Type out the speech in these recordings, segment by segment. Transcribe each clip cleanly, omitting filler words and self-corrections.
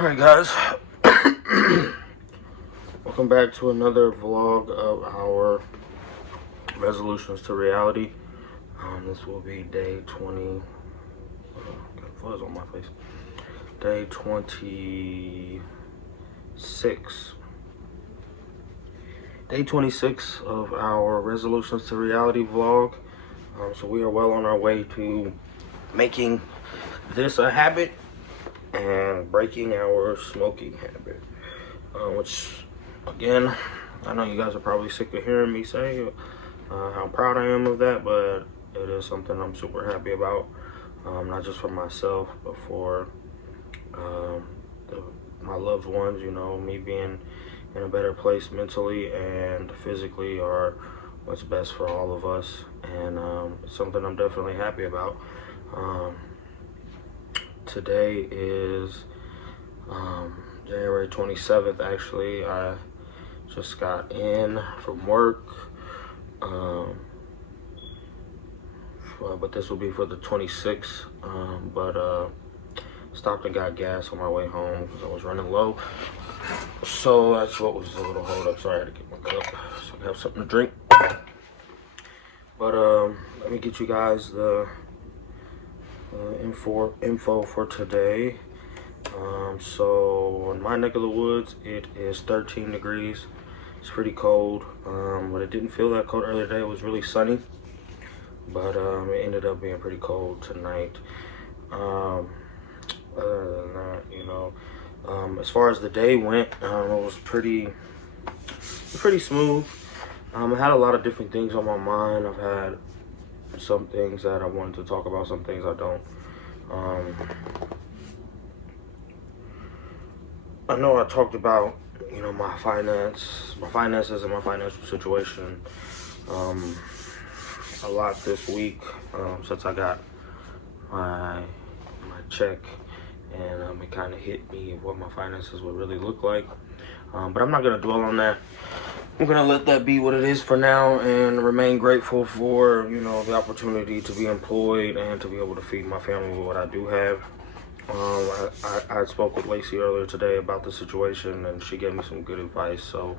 Alright guys, welcome back to another vlog of our resolutions to reality. This will be day 20, got fuzz on my face, day 26. Day 26 of our resolutions to reality vlog. So we are well on our way to making this a habit and breaking our smoking habit, which again, I know you guys are probably sick of hearing me say how proud I am of that, but it is something I'm super happy about, not just for myself but for my loved ones. You know, me being in a better place mentally and physically are what's best for all of us, and it's something I'm definitely happy about. Today is January 27th. Actually, I just got in from work, but this will be for the 26th. Stopped and got gas on my way home because I was running low. So that's what was a little hold up. Sorry, I had to get my cup so I can have something to drink. But let me get you guys the info for today. So in my neck of the woods, it is 13 degrees. It's pretty cold, but it didn't feel that cold earlier today. It was really sunny, but it ended up being pretty cold tonight. Other than that, you know, as far as the day went, it was pretty smooth. I had a lot of different things on my mind. I've had some things that I wanted to talk about, some things I don't. I know I talked about, you know, my finances and my financial situation a lot this week, since I got my check, and it kind of hit me what my finances would really look like. But I'm not gonna dwell on that. I'm gonna let that be what it is for now and remain grateful for, you know, the opportunity to be employed and to be able to feed my family with what I do have. I spoke with Lacey earlier today about the situation, and she gave me some good advice. So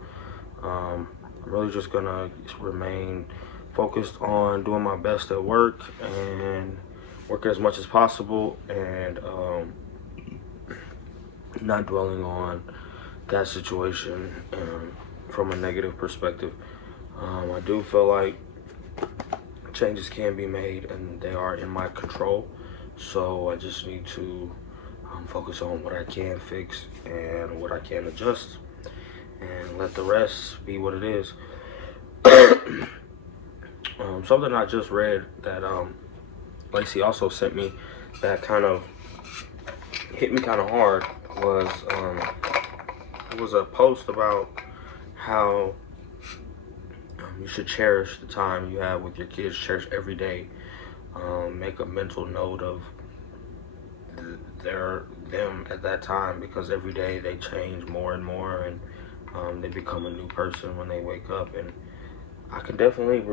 I'm really just gonna remain focused on doing my best at work and working as much as possible, and not dwelling on that situation from a negative perspective. I do feel like changes can be made and they are in my control. So I just need to focus on what I can fix and what I can adjust, and let the rest be what it is. Something I just read that Lacey also sent me that kind of hit me kind of hard was it was a post about how you should cherish the time you have with your kids. Cherish every day. Make a mental note of them at that time, because every day they change more and more, and they become a new person when they wake up. And I can definitely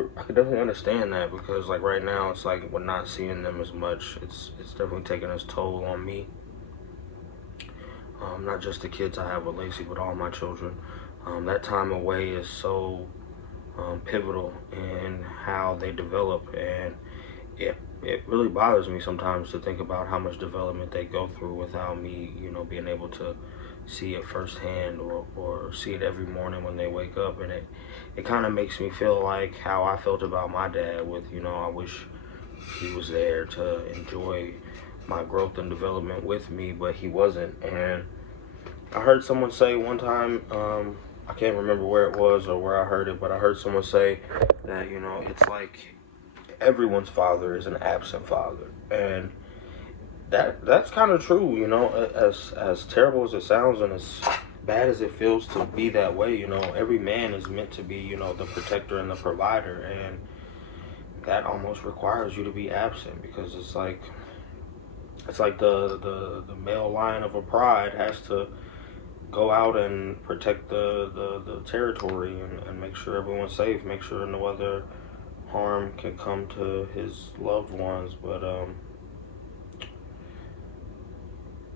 understand that, because like right now it's like we're not seeing them as much. It's definitely taking its toll on me. Not just the kids I have with Lacey, but all my children. That time away is so pivotal in how they develop, and it really bothers me sometimes to think about how much development they go through without me, you know, being able to see it firsthand, or see it every morning when they wake up. And it kind of makes me feel like how I felt about my dad with, you know, I wish he was there to enjoy my growth and development with me, but he wasn't. And I heard someone say one time, I can't remember where it was or where I heard it, but I heard someone say that, you know, it's like everyone's father is an absent father. And that's kind of true, you know. As terrible as it sounds and as bad as it feels to be that way, you know, every man is meant to be, you know, the protector and the provider, and that almost requires you to be absent, because it's like the male line of a pride has to go out and protect the territory, and make sure everyone's safe, make sure no other harm can come to his loved ones. But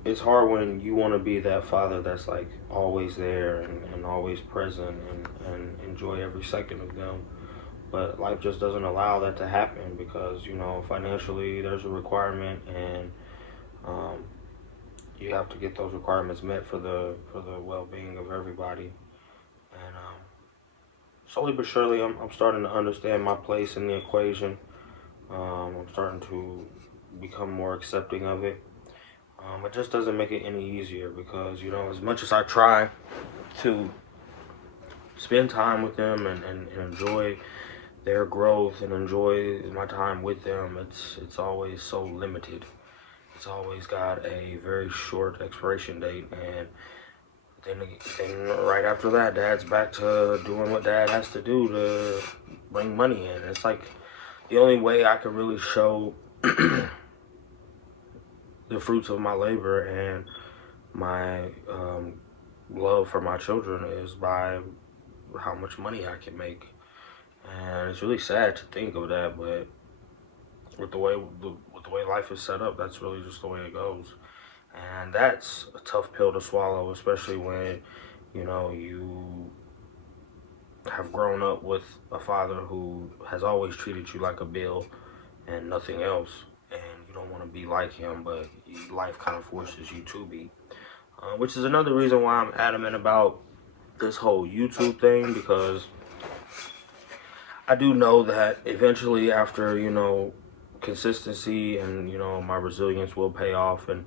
it's hard when you want to be that father that's like always there and always present and enjoy every second of them. But life just doesn't allow that to happen because, you know, financially there's a requirement, and um, you have to get those requirements met for the well-being of everybody. And slowly but surely, I'm starting to understand my place in the equation. I'm starting to become more accepting of it. It just doesn't make it any easier because, you know, as much as I try to spend time with them and enjoy their growth and enjoy my time with them, it's always so limited. It's always got a very short expiration date, and then right after that, Dad's back to doing what Dad has to do to bring money in. It's like the only way I can really show the fruits of my labor and my love for my children is by how much money I can make. And it's really sad to think of that, but with the way life is set up, that's really just the way it goes. And that's a tough pill to swallow, especially when, you know, you have grown up with a father who has always treated you like a bill and nothing else, and you don't want to be like him, but life kind of forces you to be. Which is another reason why I'm adamant about this whole YouTube thing, because I do know that eventually, after, you know, consistency and, you know, my resilience will pay off, and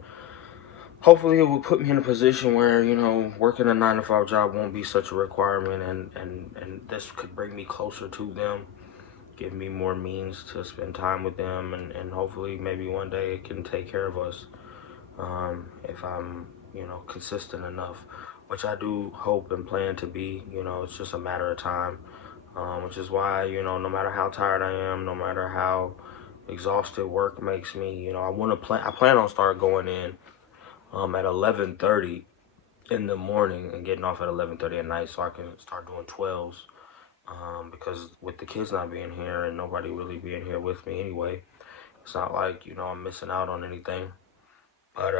hopefully it will put me in a position where, you know, working a 9 to 5 job won't be such a requirement, and this could bring me closer to them, give me more means to spend time with them, and hopefully maybe one day it can take care of us, if I'm, you know, consistent enough, which I do hope and plan to be. You know, it's just a matter of time, which is why, you know, no matter how tired I am, no matter how exhausted work makes me, you know, I plan on start going in at 11:30 in the morning and getting off at 11:30 at night, so I can start doing 12s. Because with the kids not being here and nobody really being here with me anyway, it's not like, you know, I'm missing out on anything. But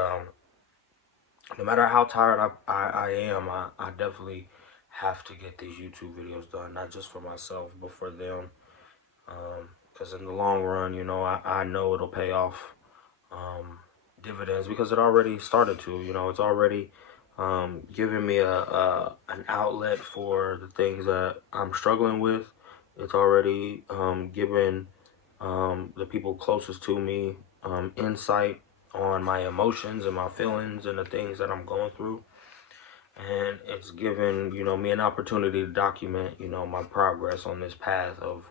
no matter how tired I am, I definitely have to get these YouTube videos done, not just for myself, but for them. Because in the long run, you know, I know it'll pay off dividends, because it already started to. You know, it's already giving me an outlet for the things that I'm struggling with. It's already giving the people closest to me insight on my emotions and my feelings and the things that I'm going through. And it's given, you know, me an opportunity to document, you know, my progress on this path of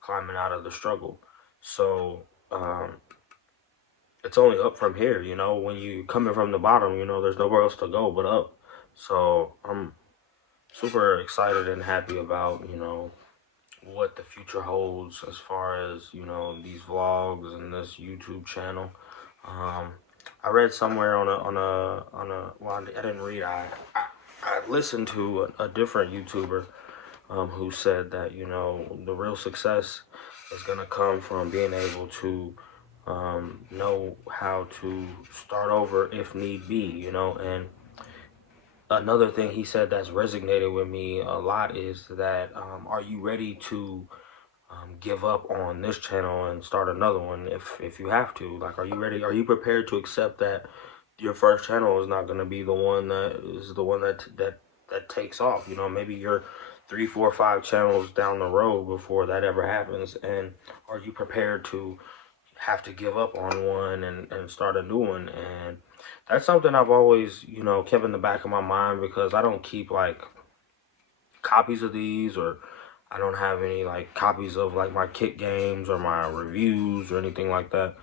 climbing out of the struggle. So it's only up from here, you know. When you coming from the bottom, you know, there's nowhere else to go but up. So I'm super excited and happy about, you know, what the future holds as far as, you know, these vlogs and this YouTube channel. I read somewhere well, I didn't read, I listened to a different YouTuber who said that, you know, the real success is going to come from being able to know how to start over if need be, you know. And another thing he said that's resonated with me a lot is that, are you ready to give up on this channel and start another one if you have to? Like, are you ready? Are you prepared to accept that your first channel is not going to be the one that takes off? You know, maybe you're 3, 4, 5 channels down the road before that ever happens, and are you prepared to have to give up on one and start a new one? And that's something I've always, you know, kept in the back of my mind, because I don't keep like copies of these, or I don't have any like copies of like my kit games or my reviews or anything like that.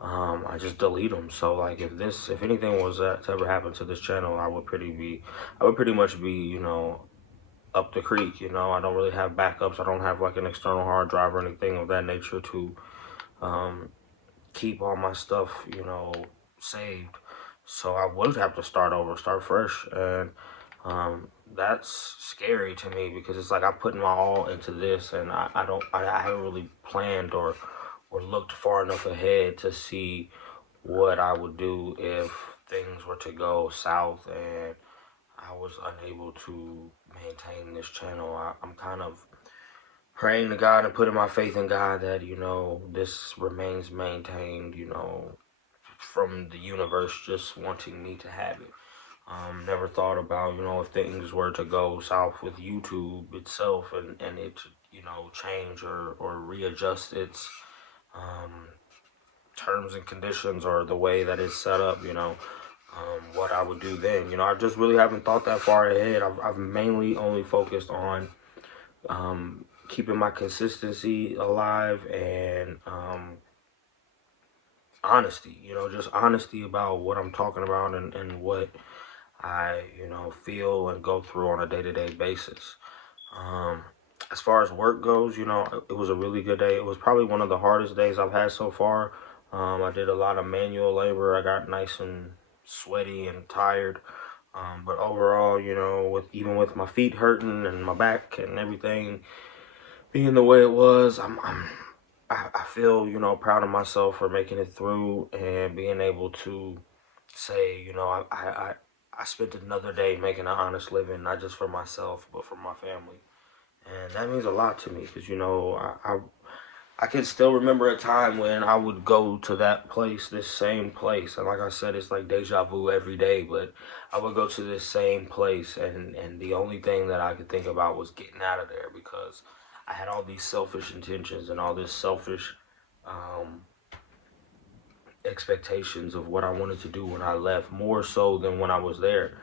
I just delete them. So like, if anything was to ever happen to this channel, I would pretty much be, you know, up the creek. You know, I don't really have backups. I don't have like an external hard drive or anything of that nature to keep all my stuff, you know, saved. So I would have to start over, start fresh, and that's scary to me, because it's like I'm putting my all into this, and I haven't really planned or looked far enough ahead to see what I would do if things were to go south and I was unable to maintain this channel. I'm kind of praying to God and putting my faith in God that, this remains maintained, from the universe just wanting me to have it. Never thought about, if things were to go south with YouTube itself and it, change or readjust its terms and conditions or the way that it's set up, what I would do then. I just really haven't thought that far ahead. I've mainly only focused on keeping my consistency alive and honesty, just honesty about what I'm talking about and what I, feel and go through on a day-to-day basis. As far as work goes, it was a really good day. It was probably one of the hardest days I've had so far. I did a lot of manual labor. I got nice and sweaty and tired. But overall, even with my feet hurting and my back and everything being the way it was, I feel, proud of myself for making it through and being able to say, I spent another day making an honest living, not just for myself, but for my family. And that means a lot to me because, I can still remember a time when I would go to that place, this same place. And like I said, it's like deja vu every day, but I would go to this same place and the only thing that I could think about was getting out of there because I had all these selfish intentions and all this selfish expectations of what I wanted to do when I left, more so than when I was there.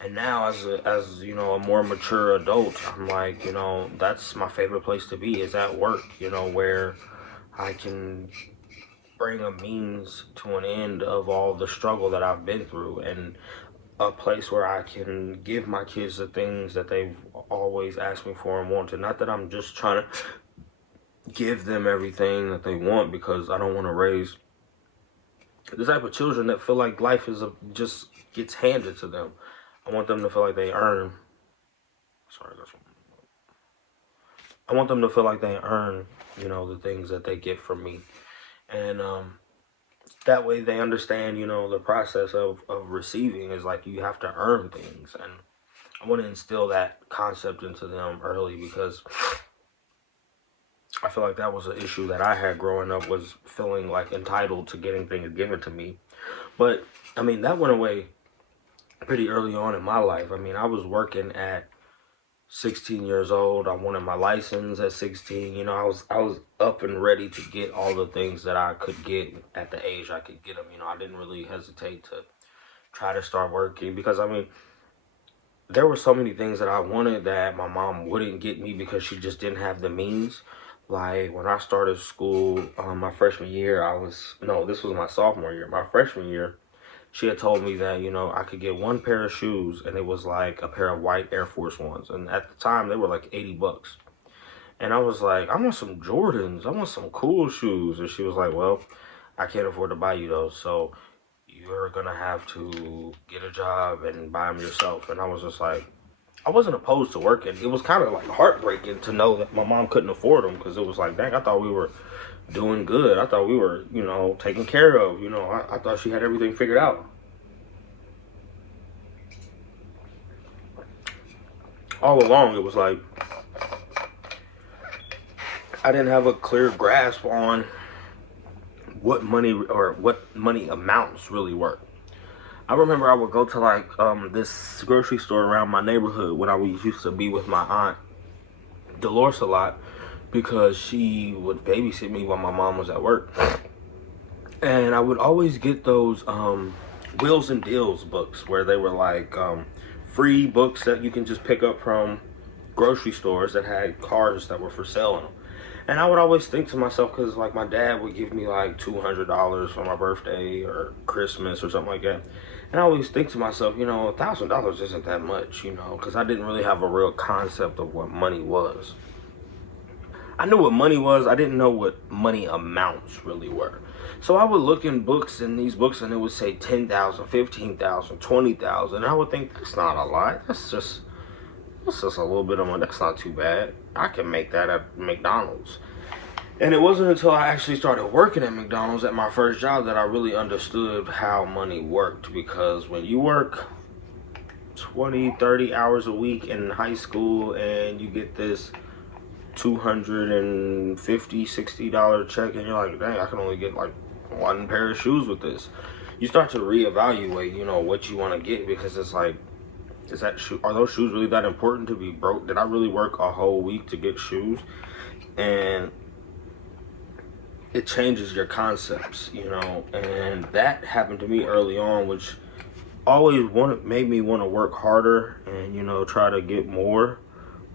And now as a more mature adult, I'm like, that's my favorite place to be is at work, where I can bring a means to an end of all the struggle that I've been through and a place where I can give my kids the things that they've always asked me for and wanted. Not that I'm just trying to give them everything that they want because I don't want to raise the type of children that feel like life just gets handed to them. I want them to feel like they earn. I want them to feel like they earn, the things that they get from me, and that way they understand, the process of receiving is like you have to earn things, and I want to instill that concept into them early because I feel like that was an issue that I had growing up, was feeling like entitled to getting things given to me. But, that went away pretty early on in my life. I was working at 16 years old. I wanted my license at 16. I was up and ready to get all the things that I could get at the age I could get them. I didn't really hesitate to try to start working because, there were so many things that I wanted that my mom wouldn't get me because she just didn't have the means. Like when I started school, my freshman year, this was my sophomore year. My freshman year, she had told me that, I could get one pair of shoes and it was like a pair of white Air Force Ones. And at the time they were like $80. And I was like, I want some Jordans. I want some cool shoes. And she was like, well, I can't afford to buy you those. So you're going to have to get a job and buy them yourself. And I was just like, I wasn't opposed to working. It was kind of like heartbreaking to know that my mom couldn't afford them because it was like, dang, I thought we were doing good. I thought we were, taken care of. I thought she had everything figured out. All along, it was like I didn't have a clear grasp on what money amounts really were. I remember I would go to like this grocery store around my neighborhood when I used to be with my aunt Dolores a lot because she would babysit me while my mom was at work. And I would always get those Wheels and Deals books where they were like free books that you can just pick up from grocery stores that had cars that were for sale in them. And I would always think to myself, because like my dad would give me like $200 for my birthday or Christmas or something like that. And I always think to myself, $1,000 isn't that much, because I didn't really have a real concept of what money was. I knew what money was. I didn't know what money amounts really were. So I would look in these books, and it would say 10,000, 15,000, 20,000. And I would think, that's not a lot. That's just a little bit of money. That's not too bad. I can make that at McDonald's. And it wasn't until I actually started working at McDonald's at my first job that I really understood how money worked. Because when you work 20, 30 hours a week in high school and you get this $250, $60 check, and you're like, dang, I can only get like one pair of shoes with this. You start to reevaluate, what you want to get, because it's like, are those shoes really that important to be broke? Did I really work a whole week to get shoes? And it changes your concepts, and that happened to me early on, which always made me want to work harder and, try to get more,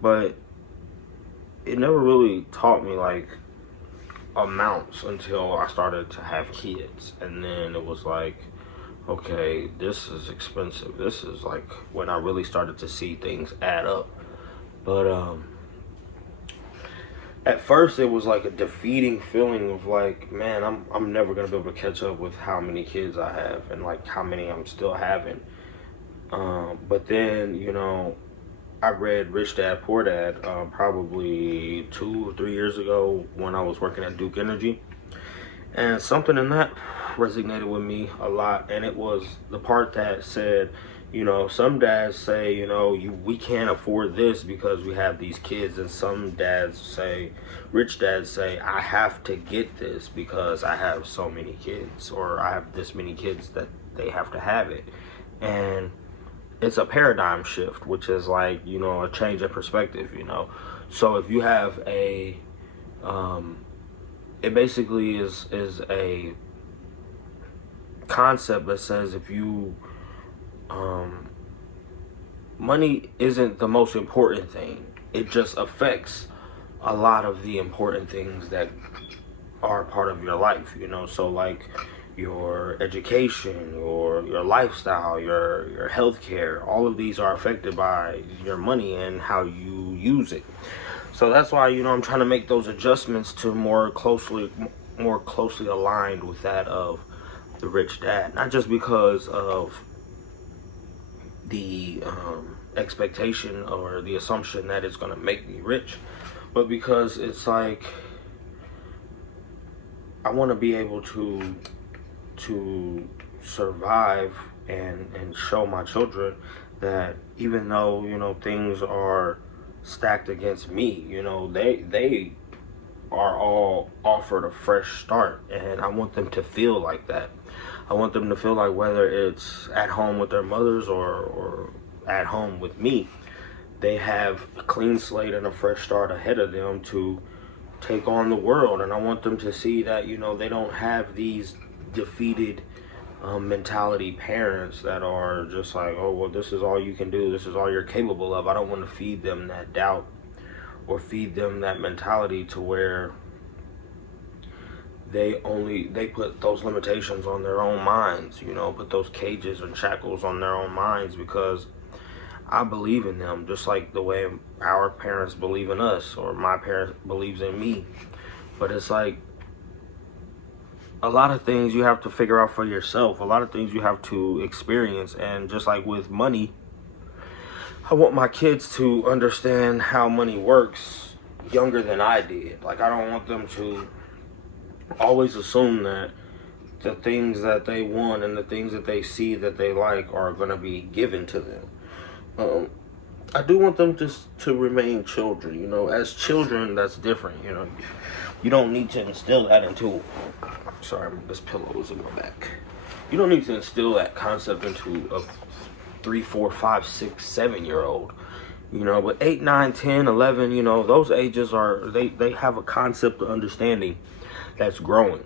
but it never really taught me like amounts until I started to have kids. And then it was like, okay, this is expensive. This is like when I really started to see things add up. But at first it was like a defeating feeling of like, man, I'm never gonna be able to catch up with how many kids I have and like how many I'm still having. But then, I read Rich Dad Poor Dad probably 2 or 3 years ago when I was working at Duke Energy. And something in that resonated with me a lot. And it was the part that said, some dads say, we can't afford this because we have these kids. And some dads say, rich dads say, I have to get this because I have so many kids, or I have this many kids that they have to have it. And it's a paradigm shift, which is like, a change in perspective, So if you have it basically is a concept that says if you, money isn't the most important thing. It just affects a lot of the important things that are part of your life, So like your education, your lifestyle, your health care, all of these are affected by your money and how you use it. So that's why, I'm trying to make those adjustments to more closely aligned with that of the rich dad. Not just because of the expectation or the assumption that it's going to make me rich, but because it's like, I want to be able to survive and show my children that even though things are stacked against me, they are all offered a fresh start, and I want them to feel like that. I want them to feel like whether it's at home with their mothers or at home with me, they have a clean slate and a fresh start ahead of them to take on the world. And I want them to see that they don't have these defeated mentality parents that are just like, oh, well, this is all you can do, this is all you're capable of. I don't want to feed them that doubt or feed them that mentality to where they put those limitations on their own minds, put those cages and shackles on their own minds, because I believe in them just like the way our parents believe in us, or my parents believes in me. But it's like, a lot of things you have to figure out for yourself. A lot of things you have to experience. And just like with money, I want my kids to understand how money works younger than I did. Like, I don't want them to always assume that the things that they want and the things that they see that they like are going to be given to them. I do want them to remain children. As children, that's different. You don't need to instill that into, sorry, this pillow is in my back. You don't need to instill that concept into a 3, 4, 5, 6, 7-year-old. But 8, 9, 10, 11, those ages they have a concept of understanding that's growing.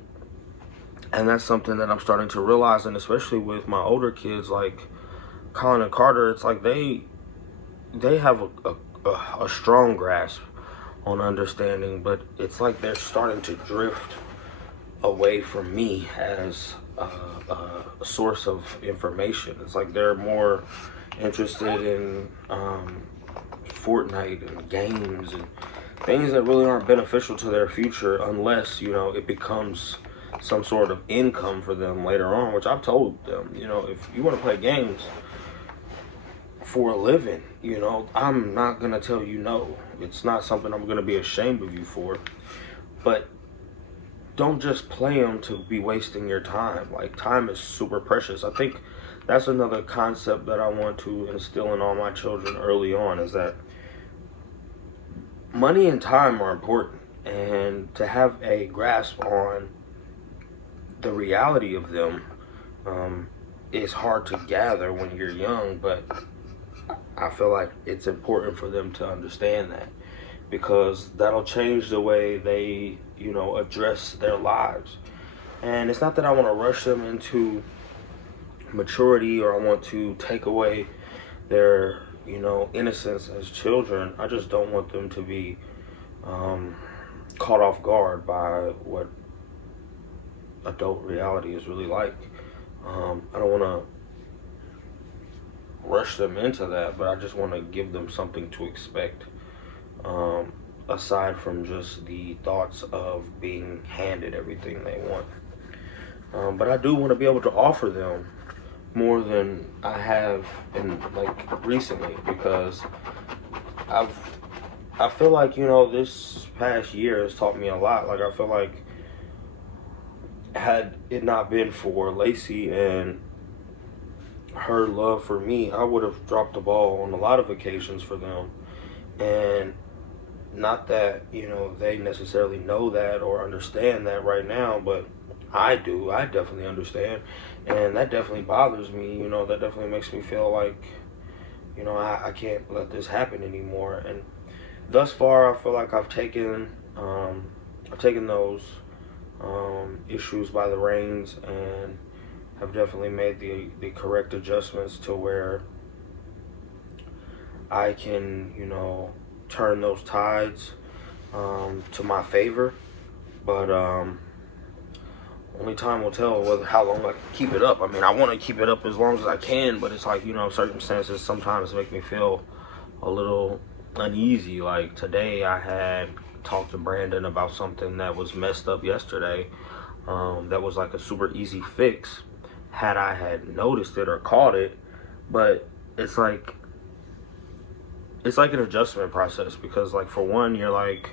And that's something that I'm starting to realize, and especially with my older kids like Colin and Carter, it's like they have a strong grasp on understanding, but it's like they're starting to drift away from me as a source of information. It's like they're more interested in Fortnite and games and things that really aren't beneficial to their future, unless it becomes some sort of income for them later on, which I've told them, if you want to play games for a living, I'm not gonna tell you no. It's not something I'm gonna be ashamed of you for. But don't just play them to be wasting your time. Like, time is super precious. I think that's another concept that I want to instill in all my children early on, is that money and time are important, and to have a grasp on the reality of them is hard to gather when you're young, but I feel like it's important for them to understand that, because that'll change the way they, address their lives. And it's not that I want to rush them into maturity, or I want to take away their, innocence as children. I just don't want them to be caught off guard by what adult reality is really like. I don't want to rush them into that, but I just want to give them something to expect, aside from just the thoughts of being handed everything they want. But I do want to be able to offer them more than I have in recently, because I feel like, this past year has taught me a lot. Like, I feel like had it not been for Lacey and her love for me, I would have dropped the ball on a lot of occasions for them. And not that, they necessarily know that or understand that right now, but I do. I definitely understand. And that definitely bothers me. That definitely makes me feel like, I can't let this happen anymore. And thus far, I feel like I've taken those issues by the reins, and have definitely made the correct adjustments to where I can, turn those tides to my favor. But only time will tell how long I can keep it up. I mean, I want to keep it up as long as I can, but it's like, circumstances sometimes make me feel a little uneasy. Like today, I had talked to Brandon about something that was messed up yesterday. That was like a super easy fix had I had noticed it or caught it. But it's like an adjustment process, because like, for one, you're like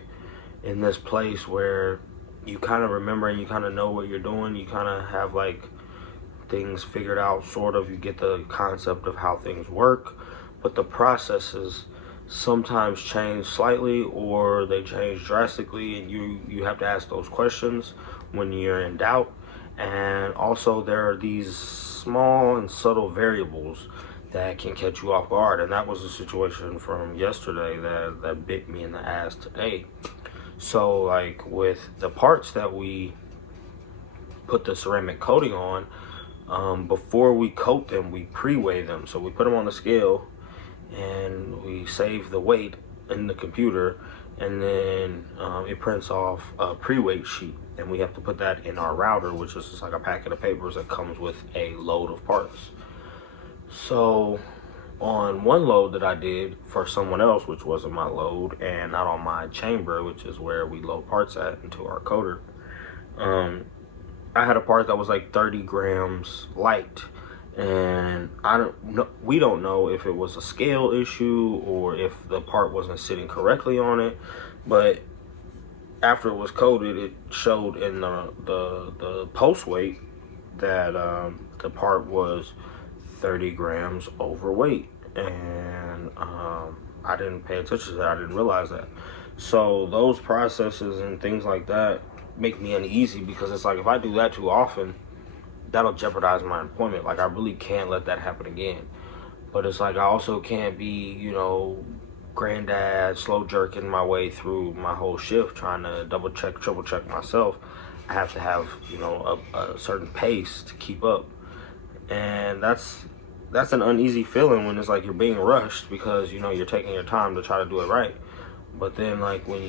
in this place where you kind of remember and you kind of know what you're doing. You kind of have like things figured out, sort of. You get the concept of how things work, but the processes sometimes change slightly, or they change drastically, and you have to ask those questions when you're in doubt. And also, there are these small and subtle variables that can catch you off guard, and that was a situation from yesterday that bit me in the ass today. So like, with the parts that we put the ceramic coating on, before we coat them, we pre-weigh them. So we put them on the scale and we save the weight in the computer, and then it prints off a pre-weight sheet, and we have to put that in our router, which is just like a packet of papers that comes with a load of parts. So on one load that I did for someone else, which wasn't my load and not on my chamber, which is where we load parts at into our coder, I had a part that was like 30 grams light, and we don't know if it was a scale issue or if the part wasn't sitting correctly on it, but after it was coated, it showed in the post weight that the part was 30 grams overweight, and I didn't pay attention to that. I didn't realize that. So those processes and things like that make me uneasy, because it's like, if I do that too often, that'll jeopardize my employment. Like, I really can't let that happen again. But it's like, I also can't be, granddad slow jerking my way through my whole shift, trying to double check, triple check myself. I have to have, a certain pace to keep up. And that's an uneasy feeling when it's like you're being rushed, because you're taking your time to try to do it right. But then, like, when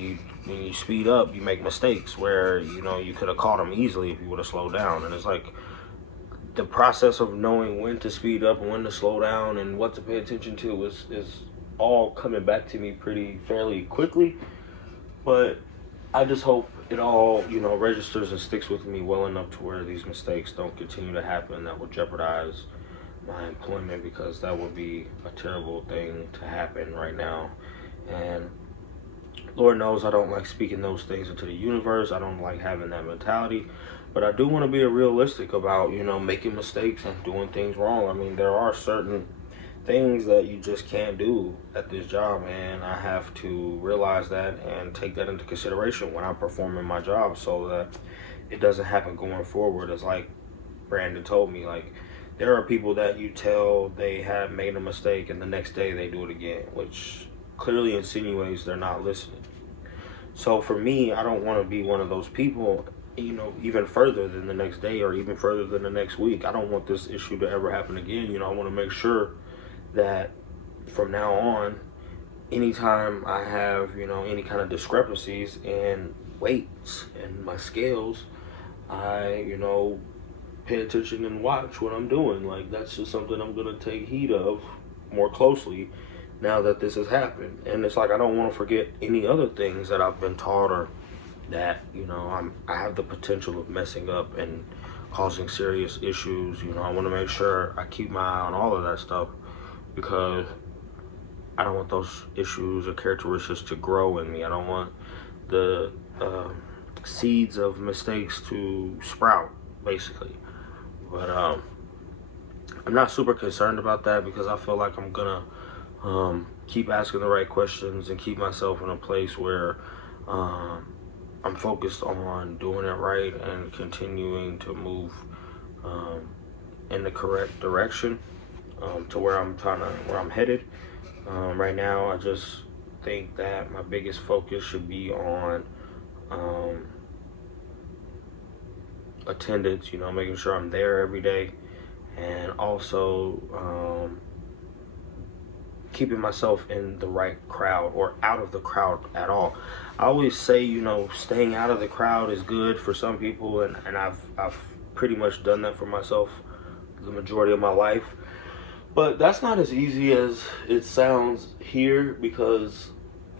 you speed up, you make mistakes where you could have caught them easily if you would have slowed down. And it's like, the process of knowing when to speed up and when to slow down and what to pay attention to is all coming back to me fairly quickly. But I just hope it all registers and sticks with me well enough to where these mistakes don't continue to happen that will jeopardize my employment, because that would be a terrible thing to happen right now. And Lord knows I don't like speaking those things into the universe. I don't like having that mentality. But I do want to be realistic about, making mistakes and doing things wrong. I mean, there are certain things that you just can't do at this job, and I have to realize that and take that into consideration when I'm performing my job so that it doesn't happen going forward. It's like Brandon told me, like, there are people that you tell they have made a mistake and the next day they do it again, which clearly insinuates they're not listening. So for me, I don't want to be one of those people, even further than the next day or even further than the next week. I don't want this issue to ever happen again. I want to make sure that from now on, anytime I have, any kind of discrepancies in weights and my scales, I, pay attention and watch what I'm doing. Like, that's just something I'm going to take heed of more closely now that this has happened. And it's like, I don't want to forget any other things that I've been taught or that, I have the potential of messing up and causing serious issues. I want to make sure I keep my eye on all of that stuff, because I don't want those issues or characteristics to grow in me. I don't want the seeds of mistakes to sprout, basically. But I'm not super concerned about that, because I feel like I'm gonna keep asking the right questions and keep myself in a place where I'm focused on doing it right and continuing to move in the correct direction to where I'm headed. Right now, I just think that my biggest focus should be on attendance, making sure I'm there every day, and also keeping myself in the right crowd or out of the crowd at all. I always say, staying out of the crowd is good for some people, and I've pretty much done that for myself the majority of my life. But that's not as easy as it sounds here, because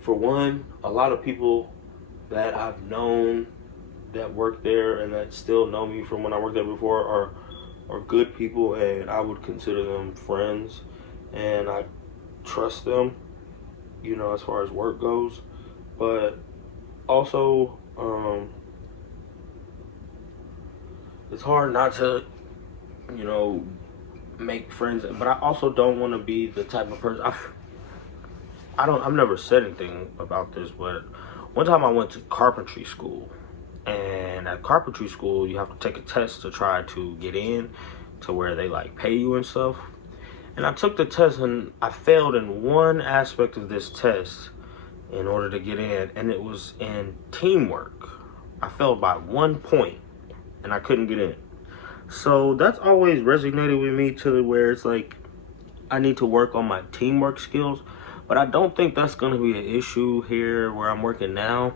for one, a lot of people that I've known that work there and that still know me from when I worked there before are good people, and I would consider them friends, and I trust them, as far as work goes. But also, it's hard not to, make friends, but I also don't want to be the type of person. I've never said anything about this, but one time I went to carpentry school, and at carpentry school you have to take a test to try to get in to where they like pay you and stuff. And I took the test and I failed in one aspect of this test in order to get in, and it was in teamwork. I failed by 1 point and I couldn't get in. So that's always resonated with me to where it's like I need to work on my teamwork skills. But I don't think that's going to be an issue here where I'm working now.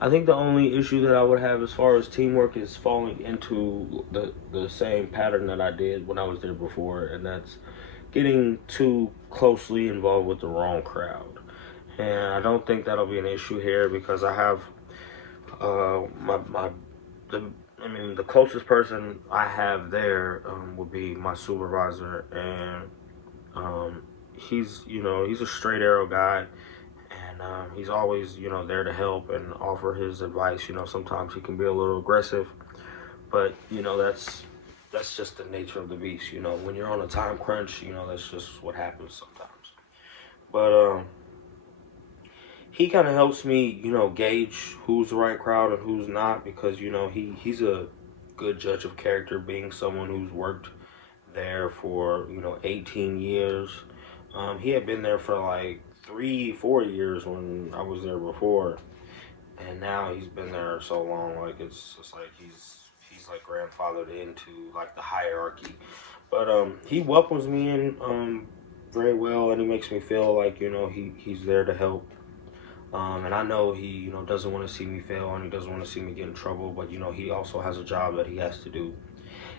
I think the only issue that I would have as far as teamwork is falling into the same pattern that I did when I was there before, and that's getting too closely involved with the wrong crowd. And I don't think that'll be an issue here, because I have the closest person I have there would be my supervisor, and he's a straight arrow guy, and he's always there to help and offer his advice. Sometimes he can be a little aggressive, but that's just the nature of the beast. When you're on a time crunch, that's just what happens sometimes. But he kind of helps me, gauge who's the right crowd and who's not, because he's a good judge of character, being someone who's worked there for 18 years. He had been there for like 3-4 years when I was there before, and now he's been there so long, like it's like he's like grandfathered into like the hierarchy. But he welcomes me in very well, and he makes me feel like he's there to help. And I know he doesn't want to see me fail, and he doesn't want to see me get in trouble, but he also has a job that he has to do.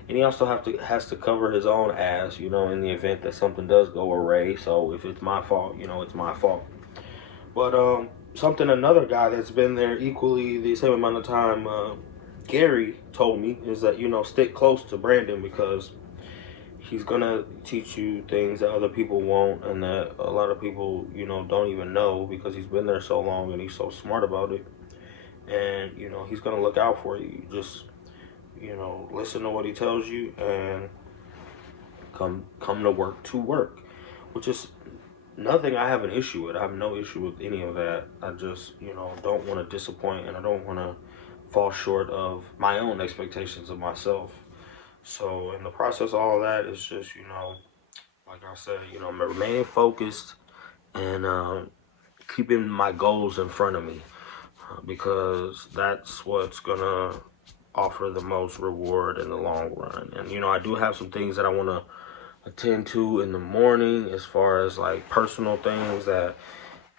And he also has to cover his own ass, in the event that something does go awry. So if it's my fault, it's my fault. But another guy that's been there equally the same amount of time, Gary, told me, is that stick close to Brandon, because he's gonna teach you things that other people won't, and that a lot of people, you know, don't even know, because he's been there so long and he's so smart about it. And, you know, he's gonna look out for you. Just, you know, listen to what he tells you and come to work, which is nothing I have an issue with. I have no issue with any of that. I just, you know, don't want to disappoint, and I don't want to fall short of my own expectations of myself. So in the process of all that, it's just, you know, like I said, you know, remaining focused and keeping my goals in front of me, because that's what's gonna offer the most reward in the long run. And, you know, I do have some things that I want to attend to in the morning, as far as like personal things that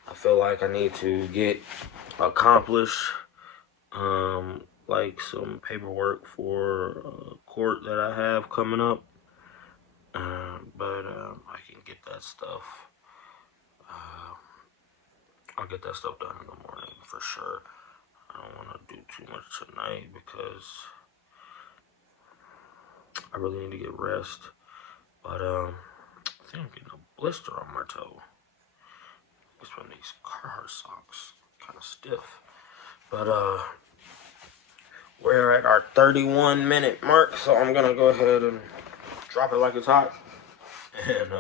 I feel like I need to get accomplished, like some paperwork for court that I have coming up, but I can get that stuff. I'll get that stuff done in the morning for sure. I don't want to do too much tonight because I really need to get rest. But I think I'm getting a blister on my toe. It's from these Carhartt socks, kind of stiff. But we're at our 31-minute mark, so I'm gonna go ahead and drop it like it's hot. And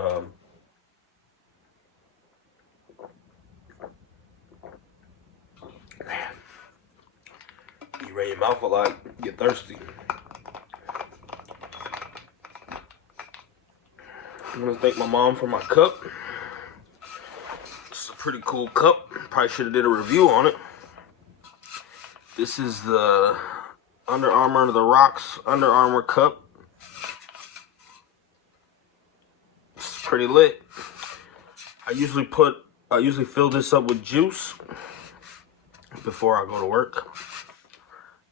man, you rain your mouth a lot, get thirsty. I'm gonna thank my mom for my cup. It's a pretty cool cup. Probably should have did a review on it. This is the Under Armour The Rocks Under Armour cup. It's pretty lit. I usually fill this up with juice before I go to work.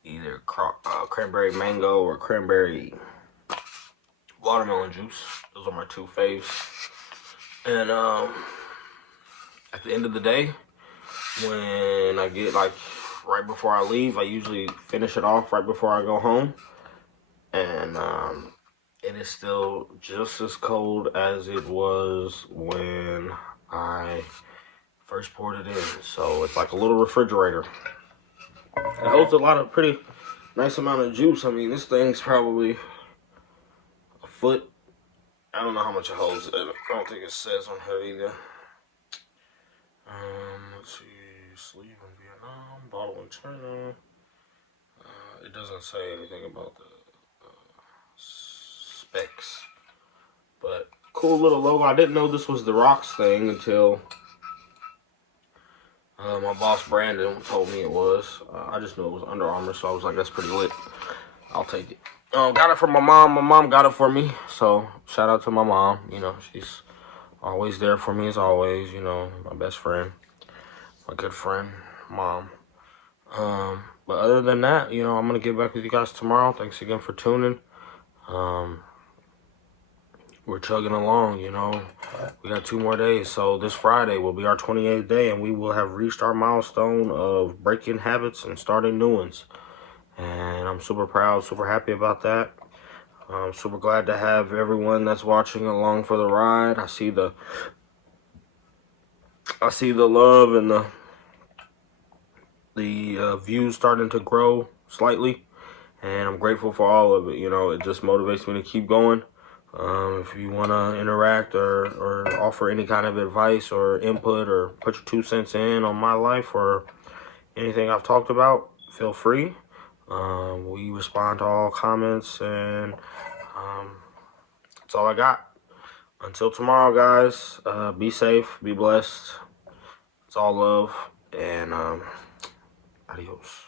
Either cranberry mango or cranberry watermelon juice. Those are my two faves. And at the end of the day, when I get like right before I leave, I usually finish it off right before I go home. And it is still just as cold as it was when I first poured it in. So it's like a little refrigerator. It holds a lot of pretty nice amount of juice. I mean, this thing's probably a foot. I don't know how much it holds. I don't think it says on here either. Let's see. Sleeve in Vietnam, bottle in China. It doesn't say anything about the specs. But cool little logo. I didn't know this was the Rocks thing until my boss Brandon told me it was. I just knew it was Under Armour, so I was like, that's pretty lit. I'll take it. Got it from my mom. My mom got it for me. So shout out to my mom. You know, she's always there for me as always. You know, my best friend, my good friend, mom. But other than that, you know, I'm going to get back with you guys tomorrow. Thanks again for tuning. We're chugging along, you know. We got 2 more days. So this Friday will be our 28th day, and we will have reached our milestone of breaking habits and starting new ones. And I'm super proud, super happy about that. I'm super glad to have everyone that's watching along for the ride. I see the love and the views starting to grow slightly, and I'm grateful for all of it. You know, it just motivates me to keep going. If you want to interact or offer any kind of advice or input or put your 2 cents in on my life or anything I've talked about, feel free. We respond to all comments, and that's all I got. Until tomorrow, guys, be safe, be blessed. It's all love, and adios.